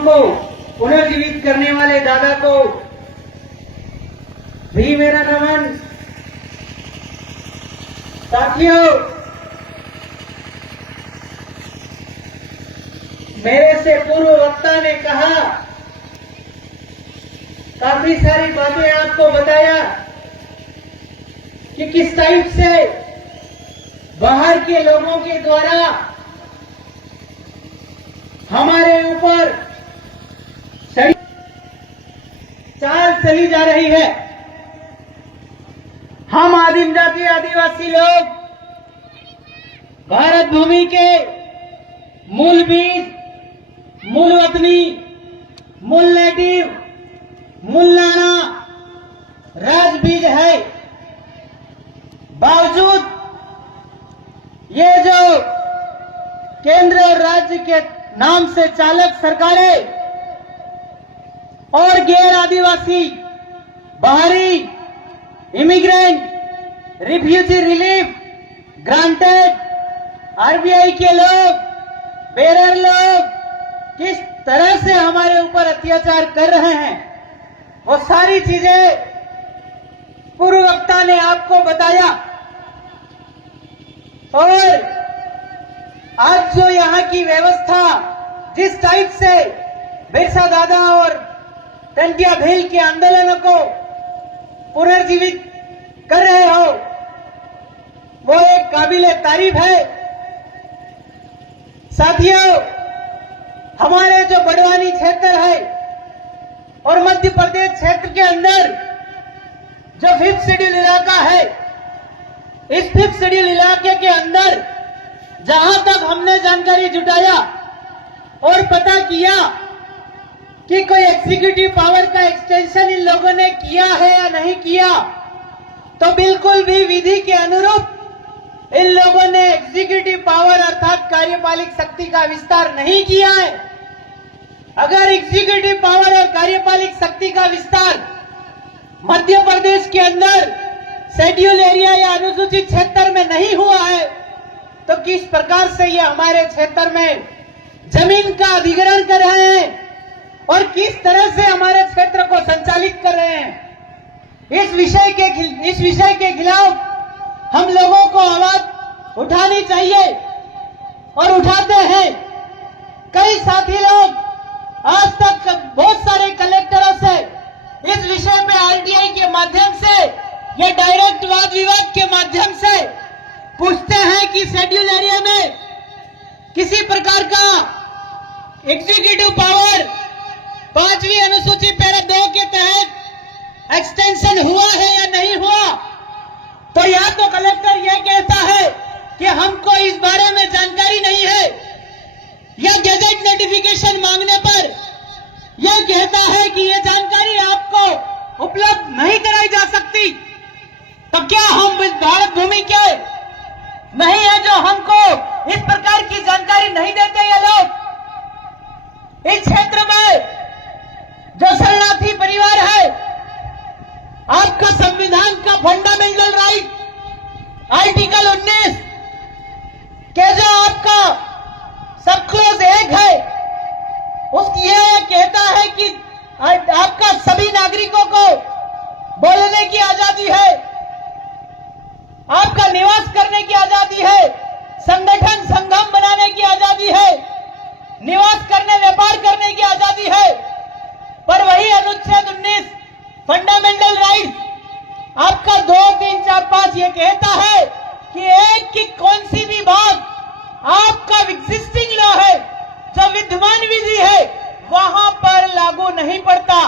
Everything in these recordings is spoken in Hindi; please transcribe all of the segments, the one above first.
को पुनर्जीवित करने वाले दादा को भी मेरा नमन। साथियों, मेरे से पूर्व वक्ता ने कहा, काफी सारी बातें आपको बताया कि किस टाइप से बाहर के लोगों के द्वारा हमारे ऊपर चाल चली जा रही है। हम आदिम जाति आदिवासी लोग भारत भूमि के मूल बीज, मूल वतनी, मूल नेटिव, मूल नाना राज बीज है। बावजूद ये जो केंद्र और राज्य के नाम से चालक सरकारें और गैर आदिवासी, बाहरी, immigrant, refugee relief granted, RBI के लोग, बेरर लोग किस तरह से हमारे ऊपर अत्याचार कर रहे हैं, वो सारी चीजें पूर्व वक्ता ने आपको बताया। और आज जो यहाँ की व्यवस्था जिस टाइप से बिरसा दादा और टंटिया भील के आंदोलनों को पुनर्जीवित कर रहे हो, वो एक काबिले तारीफ है। साथियों, हमारे जो बड़वानी क्षेत्र है और मध्य प्रदेश क्षेत्र के अंदर जो 5th शेड्यूल इलाका है, इस 5th शेड्यूल इलाके के अंदर जहां तक हमने जानकारी जुटाया और पता किया कि कोई एग्जीक्यूटिव पावर का एक्सटेंशन इन लोगों ने किया है या नहीं किया, तो बिल्कुल भी विधि के अनुरूप इन लोगों ने एग्जीक्यूटिव पावर अर्थात कार्यपालिक शक्ति का विस्तार नहीं किया है। अगर एग्जीक्यूटिव पावर और कार्यपालिक शक्ति का विस्तार मध्य प्रदेश के अंदर शेड्यूल एरिया या अनुसूचित क्षेत्र में नहीं हुआ है, तो किस प्रकार से ये हमारे क्षेत्र में जमीन का अधिग्रहण कर रहे हैं और किस तरह से हमारे क्षेत्र को संचालित कर रहे हैं। इस विषय के खिलाफ हम लोगों को आवाज उठानी चाहिए और उठाते हैं। कई साथी लोग आज तक बहुत सारे कलेक्टरों से इस विषय में आरटीआई के माध्यम से या डायरेक्ट वाद विवाद के माध्यम से पूछते हैं कि शेड्यूल एरिया में किसी प्रकार का एग्जीक्यूटिव पावर 5वीं अनुसूची पैरा 2 के तहत एक्सटेंशन हुआ है या नहीं हुआ, तो या तो कलेक्टर यह कहता है कि हमको इस बारे में जानकारी नहीं है, या गैजेट नोटिफिकेशन मांगने पर यह कहता है कि यह जानकारी आपको उपलब्ध नहीं कराई जा सकती। तो क्या हम इस भारत भूमि के नहीं है जो हमको इस प्रकार की जानकारी नहीं देते ये लोग? इस क्षेत्र में जो शरणार्थी परिवार है, आपका संविधान का फंडामेंटल राइट आर्टिकल 19 के जो आपका सब क्लोज 1 है, उसकी यह कहता है कि आपका सभी नागरिकों को बोलने की आजादी है, आपका निवास करने की आजादी है, संगठन संगम बनाने की आजादी है, निवास करने व्यापार करने की आजादी है। पर वही अनुच्छेद 19 फंडामेंटल राइट्स आपका 2, 3, 4, 5 ये कहता है कि एक की कौन सी भी बात आपका एग्जिस्टिंग लॉ है, जो विद्यमान विधि है, वहां पर लागू नहीं पड़ता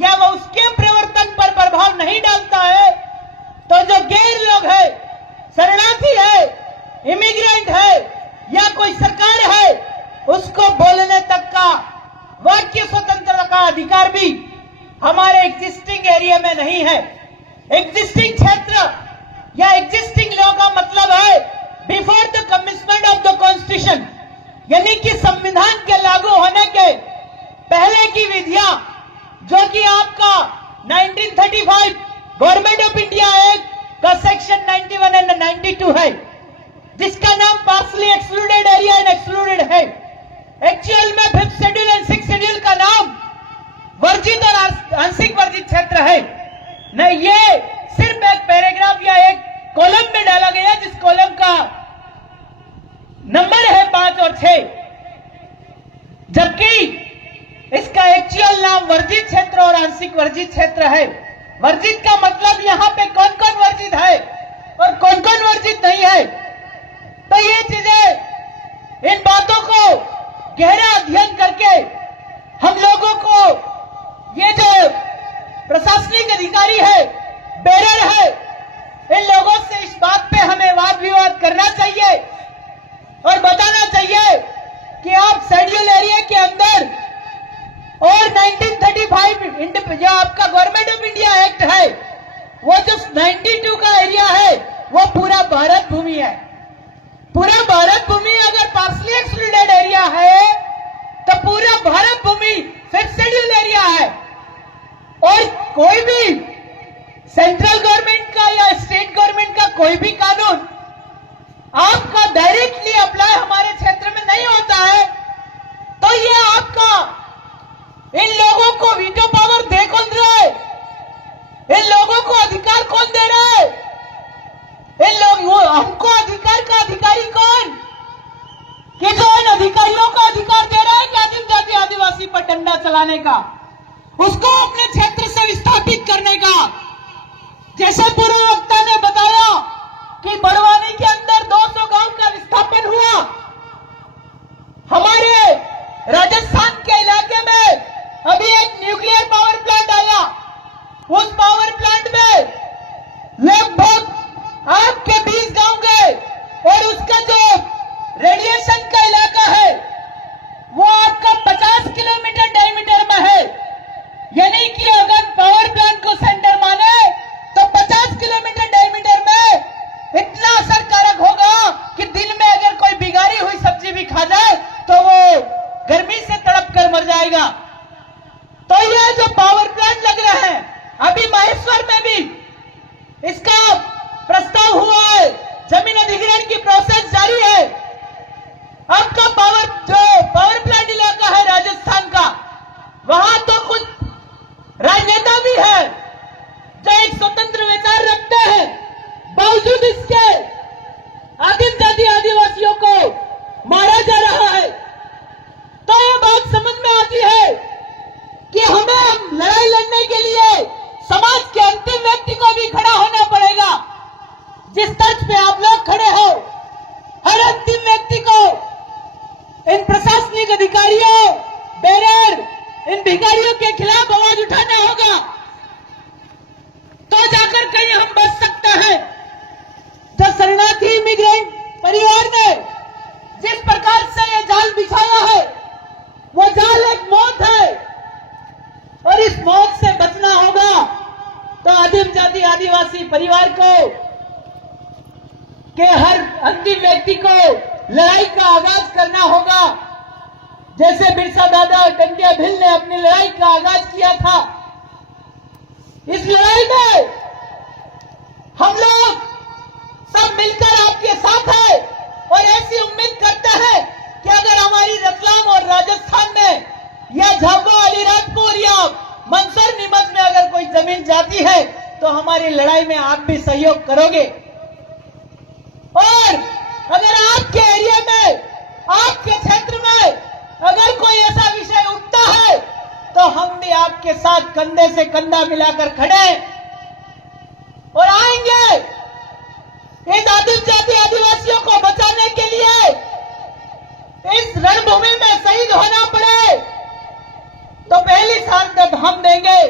या वह उसके प्रवर्तन पर प्रभाव नहीं डालता है। तो जो गैर लोग है, शरणार्थी है, इमिग्रेंट है या कोई सरकार है, उसको बोलने तक का वाक्य स्वतंत्रता का अधिकार भी हमारे एग्जिस्टिंग एरिया में नहीं है। एग्जिस्टिंग क्षेत्र या एग्जिस्टिंग लॉ का मतलब है before the commitment of the constitution, यानी कि संविधान के लागू होने के पहले की विधियां, जो कि आपका 1935 गवर्नमेंट ऑफ इंडिया एक्ट का सेक्शन 91 एंड 92 है, जिसका नाम partially excluded area and excluded है। एक्चुअल में 5th schedule and 6th schedule का जबकि इसका एक्चुअल नाम वर्जित क्षेत्र और आंशिक वर्जित क्षेत्र है। वर्जित का मतलब यहाँ पे कौन कौन वर्जित है और कौन कौन वर्जित नहीं है। तो ये चीजें, इन बातों को गहरा अध्ययन करके हम लोगों को, ये जो प्रशासनिक अधिकारी है, बेरर है, इन लोगों से इस बात पे हमें वाद विवाद करना चाहिए और बताना चाहिए कि आप शेड्यूल एरिया के अंदर और 1935 जो आपका गवर्नमेंट ऑफ इंडिया एक्ट है, वो जो 92 का एरिया है, वो पूरा भारत भूमि है। पूरा भारत भूमि अगर पार्सली एक्सक्लूडेड एरिया है तो पूरा भारत भूमि फिफ्थ शेड्यूल एरिया है। और कोई भी सेंट्रल गवर्नमेंट का या स्टेट गवर्नमेंट का कोई भी कानून आपका डायरेक्टली अप्लाई हमारे क्षेत्र में नहीं होता है, तो ये आपका, इन लोगों को वीटो पावर दे कौन रहा है? इन लोगों को अधिकार कौन दे रहा है? इन लोग, हमको अधिकार का अधिकारी कौन, कि जो इन अधिकारियों को अधिकार दे रहा है कि आदिम जाति आदिवासी पर डंडा चलाने का, उसको अपने क्षेत्र से विस्थापित करने का। जैसे पूर्व वक्ता ने बताया कि बड़वानी के अंदर 200 गांव का विस्थापन हुआ। हमारे राजस्थान के इलाके में अभी एक न्यूक्लियर पावर प्लांट आया। उस पावर प्लांट में लगभग आपके 20 गांव गए और उसका जो रेडिएशन का इलाका है वो आपका 50 किलोमीटर डायमीटर में है। यानी कि अगर पावर प्लांट को सेंटर माने तो 50 किलोमीटर डायमीटर में इतना असरकारक होगा कि दिन में अगर कोई बिगाड़ी हुई सब्जी भी खा जाए तो वो गर्मी से तड़प कर मर जाएगा। तो ये जो पावर प्लांट लग रहा है, अभी महेश्वर में भी इसका प्रस्ताव हुआ है, जमीन अधिग्रहण की प्रोसेस जारी है। आपका पावर प्लांट इलाका है राजस्थान का, वहां तो कुछ राजनेता भी है जो एक स्वतंत्र विचार रखते हैं, बावजूद इसके आदिम जाति आदिवासियों को मारा जा रहा है। तो ये बात समझ में आती है कि हमें लड़ाई लड़ने के लिए समाज के अंतिम व्यक्ति को भी खड़ा होना पड़ेगा। जिस तर्ज पे आप लोग खड़े हो, हर अंतिम व्यक्ति को, इन प्रशासनिक अधिकारियों, बेरर, इन भिखारियों के खिलाफ आवाज उठाना होगा, तो जाकर कहीं हम बच सकते हैं। जो शरणार्थी इमिग्रेंट परिवार ने जिस प्रकार से ये जाल बिछाया है, वो जाल एक मौत है और इस मौत से बचना होगा तो आदिम जाति आदिवासी परिवार को के हर अंतिम व्यक्ति को लड़ाई का आगाज करना होगा। जैसे बिरसा दादा टंटिया भिल ने अपनी लड़ाई का आगाज किया था। इस लड़ाई में हम लोग सब मिलकर आपके साथ हैं और ऐसी उम्मीद करते हैं कि अगर हमारी रतलाम और राजस्थान में या झाबुआ अलीराजपुर या मंदसौर नीमच में अगर कोई जमीन जाती है तो हमारी लड़ाई में आप भी सहयोग करोगे। और अगर आपके एरिया में, आपके क्षेत्र में अगर कोई ऐसा विषय उठता है तो हम भी आपके साथ कंधे से कंधा मिलाकर खड़े और आएंगे इस आदिम जाति आदिवासियों को बचाने के लिए। इस रणभूमि में शहीद होना पड़े तो पहली साल तक हम देंगे,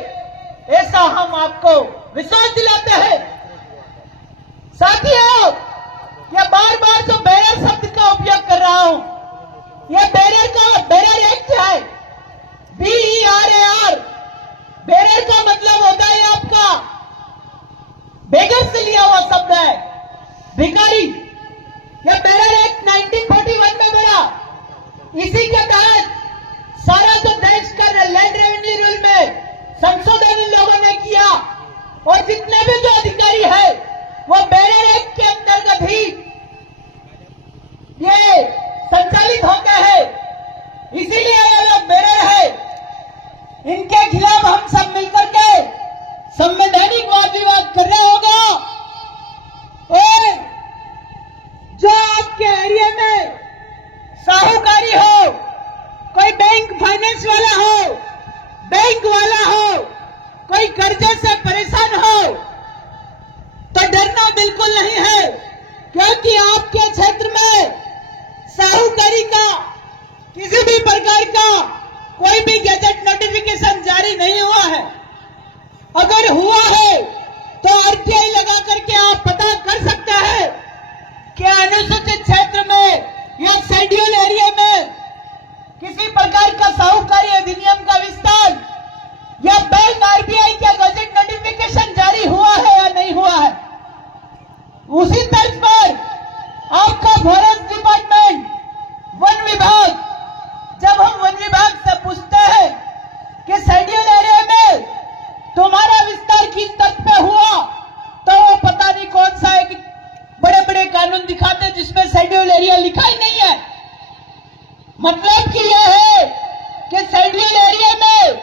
ऐसा हम आपको विश्वास दिलाते हैं। साथियों, यह बार बार जो बैरर शब्द का उपयोग कर रहा हूं, यह बैरर एक्ट है, BERAR। बैरर का मतलब होता है आपका बेगर से लिया हुआ शब्द है, भिखारी। यह बैरर एक्ट 1941 में बना। इसी के तहत सारा जो देश का लैंड रेवेन्यू रूल में संशोधन इन लोगों ने किया और जितने भी जो अधिकारी है वो बैरर एक्ट के अंतर्गत ही ये संचालित होते हैं। इसीलिए ये लोग बैरर है। इनके खिलाफ हम सब मिलकर के संवैधानिक वाद विवाद करना होगा। और जो आपके एरिया में साहूकारी हो, कोई बैंक फाइनेंस वाला हो, बैंक वाला हो, कोई कर्जे से परेशान हो, तो डरना बिल्कुल नहीं है, क्योंकि आपके क्षेत्र में साहूकारी का किसी भी प्रकार का कोई भी गैजेट नोटिफिकेशन जारी नहीं हुआ है। अगर हुआ है तो आरटीआई लगा करके आप पता कर सकते हैं कि अनुसूचित क्षेत्र में या शेड्यूल एरिया में किसी प्रकार का साहूकारी अधिनियम का विस्तार या बैंक आरबीआई का गैजेट नोटिफिकेशन जारी हुआ है या नहीं हुआ है। उसी तर्ज पर आपका फॉरेस्ट डिपार्टमेंट, वन विभाग, जब हम वन विभाग से पूछते हैं कि शेड्यूल एरिया में तुम्हारा विस्तार किस तर्ज पे हुआ, तो वो पता नहीं कौन सा है कि बड़े बड़े कानून दिखाते जिसमें शेड्यूल एरिया लिखा ही नहीं है। मतलब कि यह है कि शेड्यूल एरिया में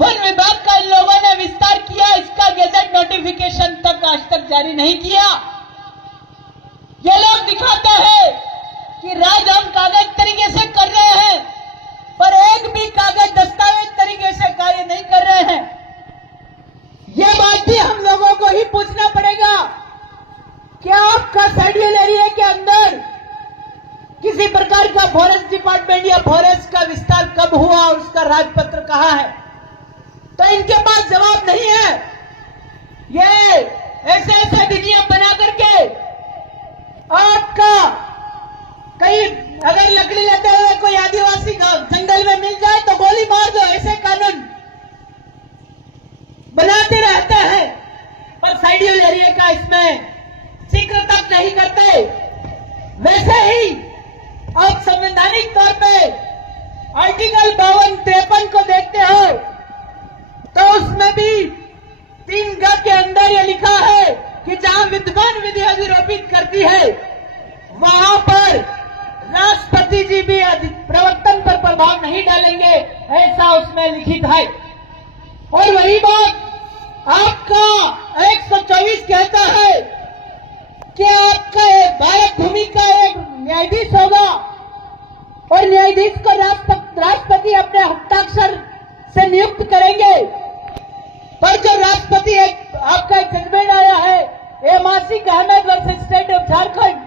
वन विभाग का इन लोगों ने विस्तार किया, इसका गैजेट नोटिफिकेशन तक आज तक जारी नहीं किया। ये लोग दिखाते हैं कि राज हम कागज तरीके से कर रहे हैं, पर एक भी कागज दस्तावेज तरीके से कार्य नहीं कर रहे हैं। यह बात भी हम लोगों को ही पूछना पड़ेगा कि आपका शेड्यूल एरिया के अंदर किसी प्रकार का फॉरेस्ट डिपार्टमेंट या फॉरेस्ट का विस्तार कब हुआ, उसका राजपत्र कहां है, तो इनके पास जवाब नहीं है। ये ऐसे ऐसे अधिनियम बना करके आपका कहीं अगर लकड़ी लेते हुए कोई आदिवासी जंगल में मिल जाए तो गोली मार दो, ऐसे कानून बनाते रहते हैं, पर शेड्यूल एरिया का इसमें जिक्र तक नहीं करते। वैसे ही आप संवैधानिक तौर पे आर्टिकल 52-53 को देखते हो तो उसमें भी 3 ग के अंदर ये लिखा है कि जहां विद्यमान विधि अधिरोपित करती है वहां पर राष्ट्रपति जी भी प्रवर्तन पर प्रभाव नहीं डालेंगे, ऐसा उसमें लिखित है। और वही बात आपका 124 कहता है कि आपका भारत भूमि का एक न्यायाधीश होगा और न्यायाधीश को राष्ट्रपति अपने हस्ताक्षर से नियुक्त करेंगे। पर जो राष्ट्रपति आपका एक जजमेंट आया है एमासिक Ahmed versus state of Jharkhand,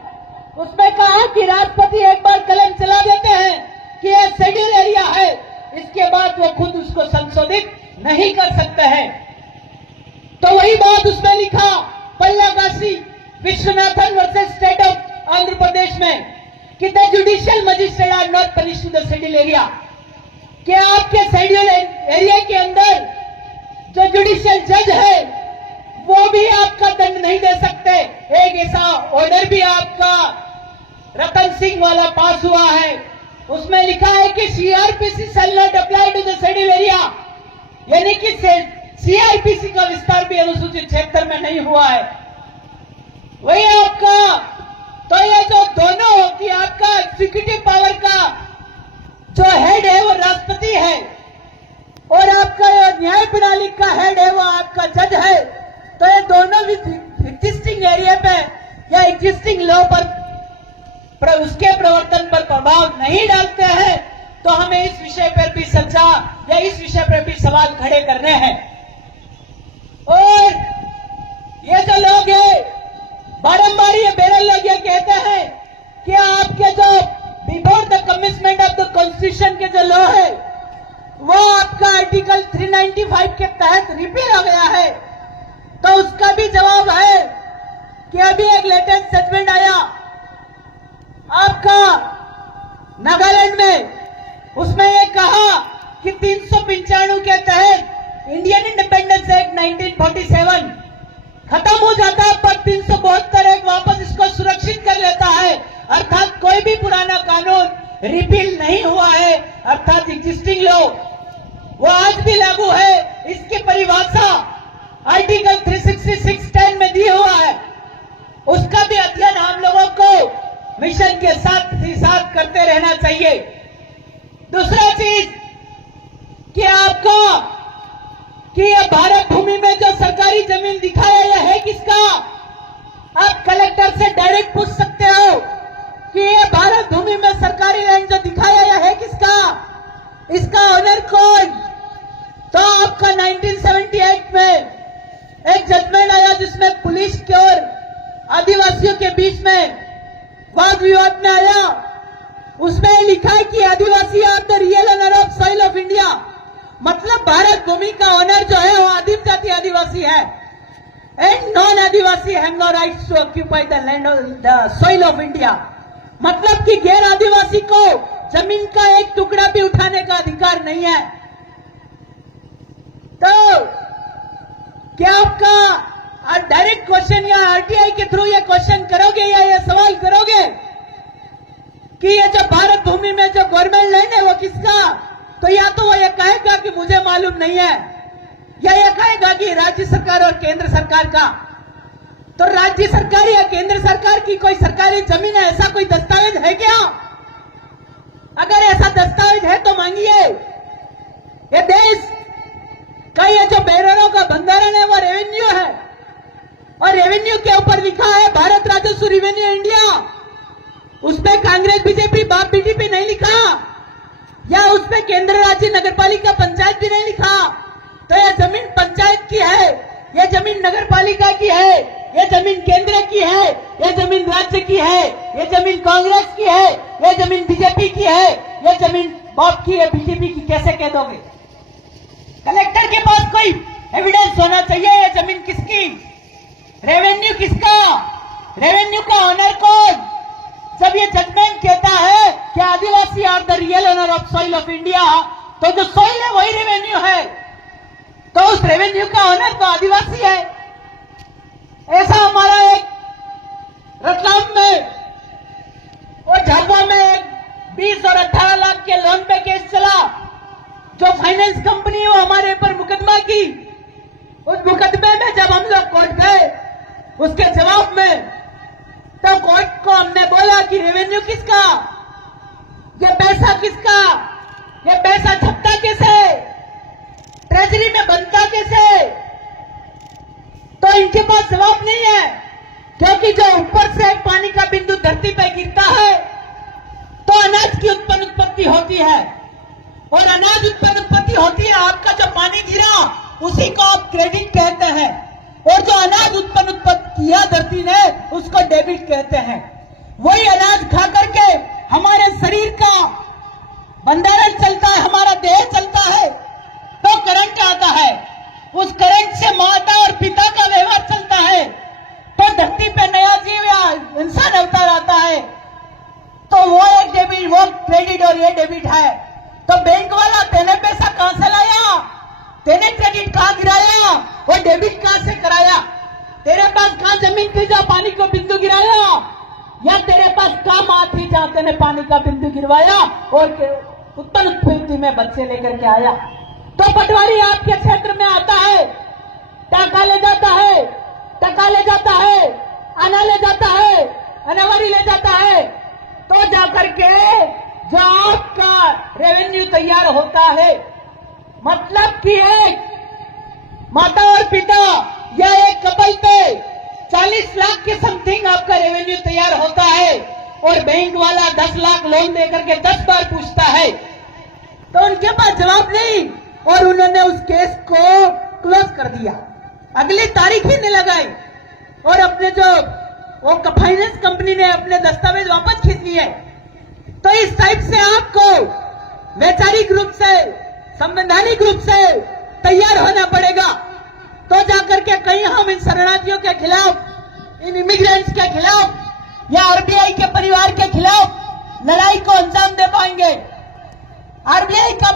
उसमें कहा कि राष्ट्रपति एक बार कलम चला देते हैं कि यह शेड्यूल एरिया है, इसके बाद वो खुद उसको संशोधित नहीं कर सकते हैं। तो वही बात उसमें लिखा Pallakashi Vishwanathan versus state of Andhra Pradesh में कि the judicial magistrate are not punish to the schedule area, कि आपके शेड्यूल एरिया के अंदर जो जुडिशियल जज है वो भी आपका दंड नहीं दे सकते। एक ऐसा ऑर्डर भी आपका रतन सिंह वाला पास हुआ है, उसमें लिखा है कि CrPC shall not apply to the schedule area, यानी कि सीआरपीसी का विस्तार भी अनुसूचित क्षेत्र में नहीं हुआ है। वही आपका तो ये जो दोनों कि आपका एग्जीक्यूटिव पावर का जो हेड है वो राष्ट्रपति है और आपका न्याय प्रणाली का हेड है वो आपका जज है, तो ये दोनों एग्जिस्टिंग एरिया पे या एग्जिस्टिंग लॉ पर उसके प्रवर्तन पर प्रभाव नहीं डालते हैं। तो हमें इस विषय पर भी चर्चा या इस विषय पर भी सवाल खड़े करने हैं। और ये जो लोग हैं बारंबार ये बेरल लोग ये कहते हैं कि आपके जो before the commitment of the constitution के जो लॉ है वो आपका आर्टिकल 395 के तहत रिपील हो गया है, तो उसका भी जवाब है कि अभी एक लेटेस्ट जजमेंट आया आपका नागालैंड में, उसमें ये कहा कि 395 के तहत इंडियन इंडिपेंडेंस एक्ट 1947 खत्म हो जाता है, पर 372 एक्ट वापस इसको सुरक्षित कर लेता है। अर्थात कोई भी पुराना कानून रिपील नहीं हुआ है, अर्थात एग्जिस्टिंग लॉ वो आज भी लागू है। इसकी परिभाषा आर्टिकल 366(10) में दी हुआ है, उसका भी अध्ययन हम लोगों को मिशन के साथ ही साथ करते रहना चाहिए। दूसरा चीज कि आपका कि ये भारत भूमि में जो सरकारी जमीन दिखाया यह है किसका, आप कलेक्टर से डायरेक्ट पूछ सकते हो कि ये भारत भूमि में सरकारी लैंड जो दिखाया यह है किसका, इसका ऑनर कौन? तो आपका 1978 में एक जजमेंट आया जिसमें पुलिस के और आदिवासियों के बीच में वाद विवाद में आया। उसमें लिखा है कि आदिवासी are the real owner of soil of India, मतलब भारत भूमि का ऑनर जो है वो आदिम जाति आदिवासी है। And non Adivasi have no rights to occupy the land the soil of India, मतलब कि गैर आदिवासी को जमीन का एक टुकड़ा भी उठाने का अधिकार नहीं है। तो क्या आपका डायरेक्ट क्वेश्चन या आरटीआई के थ्रू ये क्वेश्चन करोगे या ये सवाल करोगे कि ये जो भारत भूमि में जो गवर्नमेंट लैंड है वो किसका? तो या तो वो ये कहेगा कि मुझे मालूम नहीं है, या ये कहेगा कि राज्य सरकार और केंद्र सरकार का। तो राज्य सरकार या केंद्र सरकार की कोई सरकारी जमीन है, ऐसा कोई दस्तावेज है क्या? अगर ऐसा दस्तावेज है तो मांगिए। ये देश का ये जो बेरोरों का बंधारण है वो रेवेन्यू है, और रेवेन्यू के ऊपर लिखा है भारत राजस्व रेवेन्यू इंडिया। उसमें कांग्रेस बीजेपी बाप बीजेपी नहीं लिखा, या उसमें केंद्र राज्य नगरपालिका पंचायत भी नहीं लिखा। तो यह जमीन पंचायत की है, यह जमीन नगरपालिका की है, यह जमीन केंद्र की है, यह जमीन राज्य की है, यह जमीन कांग्रेस की है, यह जमीन बीजेपी की है, यह जमीन बाप की है बीजेपी की, कैसे कह दोगे? कलेक्टर के पास कोई एविडेंस होना चाहिए। यह जमीन किसकी? रेवेन्यू किसका? रेवेन्यू का ऑनर कौन? जब ये जजमेंट कहता है कि आदिवासी are the real owner of soil of India, तो जो सॉइल है वही रेवेन्यू है, तो उस रेवेन्यू का ऑनर तो आदिवासी है। ऐसा हमारा एक रतलाम में और झाबुआ में 20 और 18 लाख के लोन पे केस चला। जो फाइनेंस कंपनी वो हमारे ऊपर मुकदमा की। उस मुकदमे में जब हम लोग कोर्ट गए, उसके जवाब में तो कोर्ट को हमने बोला कि रेवेन्यू किसका, ये पैसा किसका, ये पैसा छपता कैसे, ट्रेजरी में बनता कैसे? तो इनके पास जवाब नहीं है, क्योंकि जो ऊपर से पानी का बिंदु धरती पर गिरता है तो अनाज की उत्पत्ति होती है, और अनाज उत्पत्ति होती है। आपका जो पानी गिरा उसी को आप क्रेडिट कहते हैं, और जो अनाज उत्पन्न किया धरती ने उसको डेबिट कहते हैं। वही अनाज खा करके हमारे शरीर का भंडारण चलता है, हमारा देह चलता है, तो करंट आता है। उस करंट से माता और पिता का व्यवहार चलता है, तो धरती पे नया जीव या इंसान अवतार आता है। तो वो एक डेबिट, वो क्रेडिट और ये डेबिट है। तो बैंक वाला तेने पैसा कहां से लाया, तेने क्रेडिट कहां गिराया, वो डेबिट कहां से कराया? तेरे पास कहां जमीन थी जहां पानी को बिंदु गिराया, या तेरे पास कहां मां थी जहां तेने पानी का बिंदु गिरवाया और उत्पत्ति में बच्चे लेकर के आया? तो पटवारी आपके क्षेत्र में आता है, टाका ले जाता है, टका ले जाता है, आना ले जाता है, अनावरी ले जाता है, तो जाकर के जो आपका रेवेन्यू तैयार होता है, मतलब कि एक माता और पिता या एक कपल पे 40 लाख के समथिंग आपका रेवेन्यू तैयार होता है, और बैंक वाला 10 लाख लोन देकर के 10 बार पूछता है, तो उनके पास जवाब नहीं, और उन्होंने उस केस को क्लोज कर दिया, अगली तारीख ही नहीं लगाई, और अपने जो वो फाइनेंस कंपनी ने अपने दस्तावेज वापस खींच लिए। तो इस साइड से आपको वैचारिक रूप से, संवैधानिक रूप से तैयार होना पड़ेगा, तो जाकर के कहीं हम इन शरणार्थियों के खिलाफ, इन इमिग्रेंट्स के खिलाफ या आरबीआई के परिवार के खिलाफ लड़ाई को अंजाम दे पाएंगे। आरबीआई का